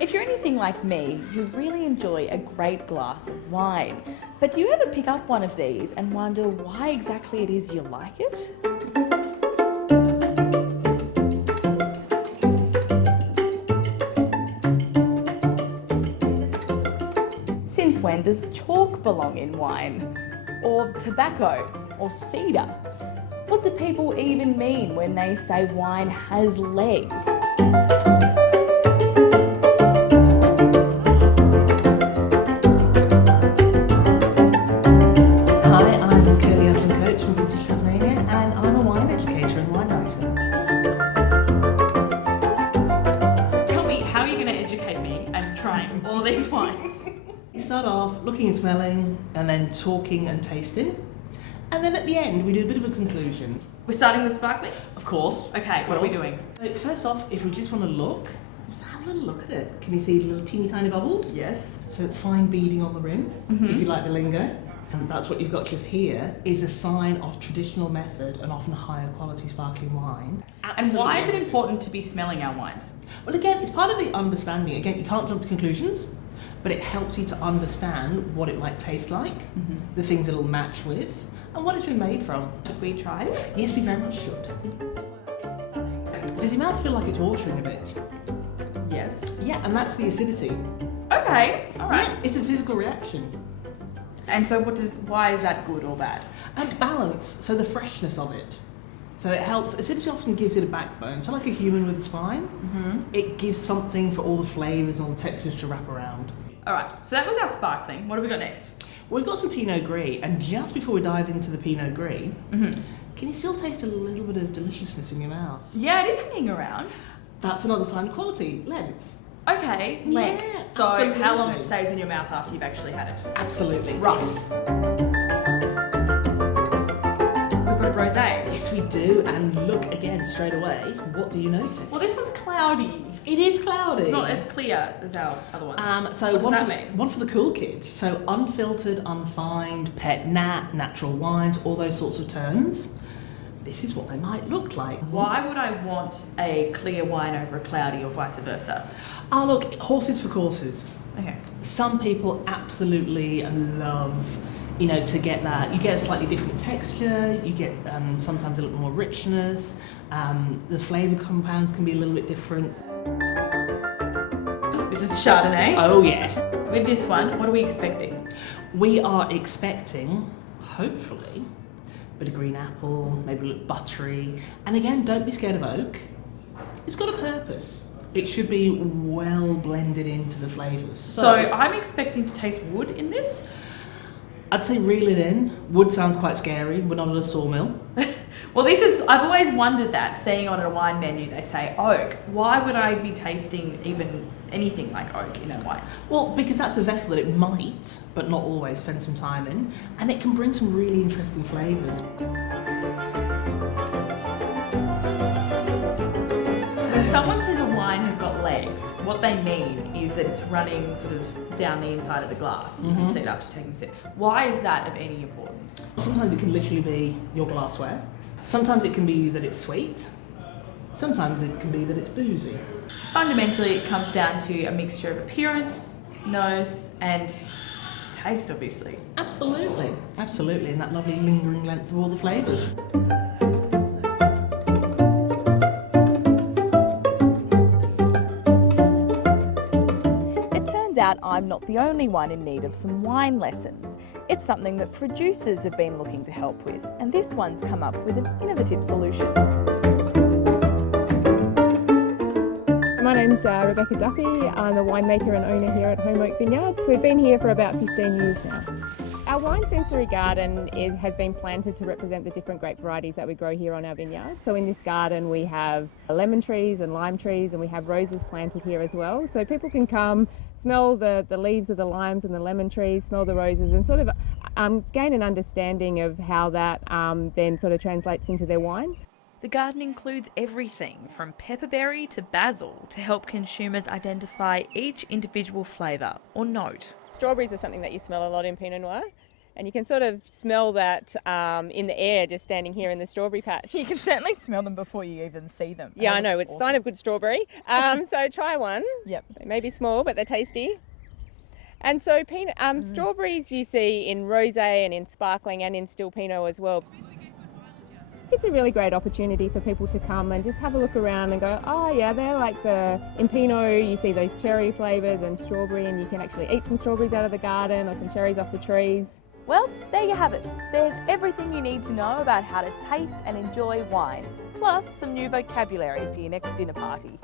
If you're anything like me, you really enjoy a great glass of wine. But do you ever pick up one of these and wonder why exactly it is you like it? Since when does chalk belong in wine? Or tobacco? Or cedar? What do people even mean when they say wine has legs? From Tasmania, and I'm a wine educator and wine writer. Tell me, how are you going to educate me and trying all these wines? We start off looking and smelling, and then talking and tasting, and then at the end we do a bit of a conclusion. We're starting with sparkling? Of course. Okay, what are we doing? So first off, if we just want to look, just have a little look at it. Can you see the little teeny tiny bubbles? Yes. So it's fine beading on the rim, if you like the lingo. And that's what you've got just here, is a sign of traditional method and often higher quality sparkling wine. And why is it important to be smelling our wines? Well, again, it's part of the understanding. Again, you can't jump to conclusions, but it helps you to understand what it might taste like, the things it'll match with, and what it's been made from. Should we try it? Yes, we very much should. Does your mouth feel like it's watering a bit? Yes. Yeah, and that's the acidity. Okay, all right. Yeah, it's a physical reaction. And so why is that good or bad? And balance, so the freshness of it. So it helps, acidity often gives it a backbone. So like a human with a spine, it gives something for all the flavours and all the textures to wrap around. All right, so that was our sparkling. What have we got next? We've got some Pinot Gris, and just before we dive into the Pinot Gris, can you still taste a little bit of deliciousness in your mouth? Yeah, it is hanging around. That's another sign of quality, length. Okay, length. Yeah, so absolutely. how long it stays in your mouth after you've actually had it? Absolutely. Russ. We've got a rosé. Yes, we do, and look again straight away. What do you notice? Well, this one's cloudy. It is cloudy. It's not as clear as our other ones. So what does that mean? One for the cool kids. So unfiltered, unfined, pet nat, natural wines, all those sorts of terms. This is what they might look like. Why would I want a clear wine over a cloudy or vice versa? Oh, look, horses for courses. Okay. Some people absolutely love, to get that. You get a slightly different texture, you get sometimes a little more richness, the flavour compounds can be a little bit different. This is Chardonnay. Oh, yes. With this one, what are we expecting? We are expecting, hopefully, a bit of green apple, maybe a little buttery. And again, don't be scared of oak. It's got a purpose. It should be well blended into the flavours. So I'm expecting to taste wood in this? I'd say reel it in. Wood sounds quite scary. We're not at a sawmill. Well, I've always wondered that, seeing on a wine menu they say oak. Why would I be tasting even anything like oak in a wine? Well, because that's a vessel that it might, but not always, spend some time in, and it can bring some really interesting flavours. When someone says a wine has got legs, what they mean is that it's running sort of down the inside of the glass. You can see it after taking a sip. Why is that of any importance? Sometimes it can literally be your glassware. Sometimes it can be that it's sweet. Sometimes it can be that it's boozy. Fundamentally, it comes down to a mixture of appearance, nose, and taste, obviously. Absolutely, absolutely, and that lovely lingering length of all the flavours. It turns out I'm not the only one in need of some wine lessons. It's something that producers have been looking to help with, and this one's come up with an innovative solution. My name's Rebecca Duffy. I'm a winemaker and owner here at Home Oak Vineyards. We've been here for about 15 years now. Our wine sensory garden has been planted to represent the different grape varieties that we grow here on our vineyard. So in this garden we have lemon trees and lime trees, and we have roses planted here as well. So people can come, smell the leaves of the limes and the lemon trees, smell the roses, and sort of gain an understanding of how that then sort of translates into their wine. The garden includes everything from pepperberry to basil to help consumers identify each individual flavour or note. Strawberries are something that you smell a lot in Pinot Noir, And you can sort of smell that in the air just standing here in the strawberry patch. You can certainly smell them before you even see them. Yeah, I know, They it's a look sign of good strawberry. So try one. Yep. They may be small, but they're tasty. And so strawberries you see in rosé and in sparkling and in still Pinot as well. It's a really great opportunity for people to come and just have a look around and go, oh yeah, they're like in Pinot you see those cherry flavours and strawberry, and you can actually eat some strawberries out of the garden or some cherries off the trees. Well, there you have it. There's everything you need to know about how to taste and enjoy wine, plus some new vocabulary for your next dinner party.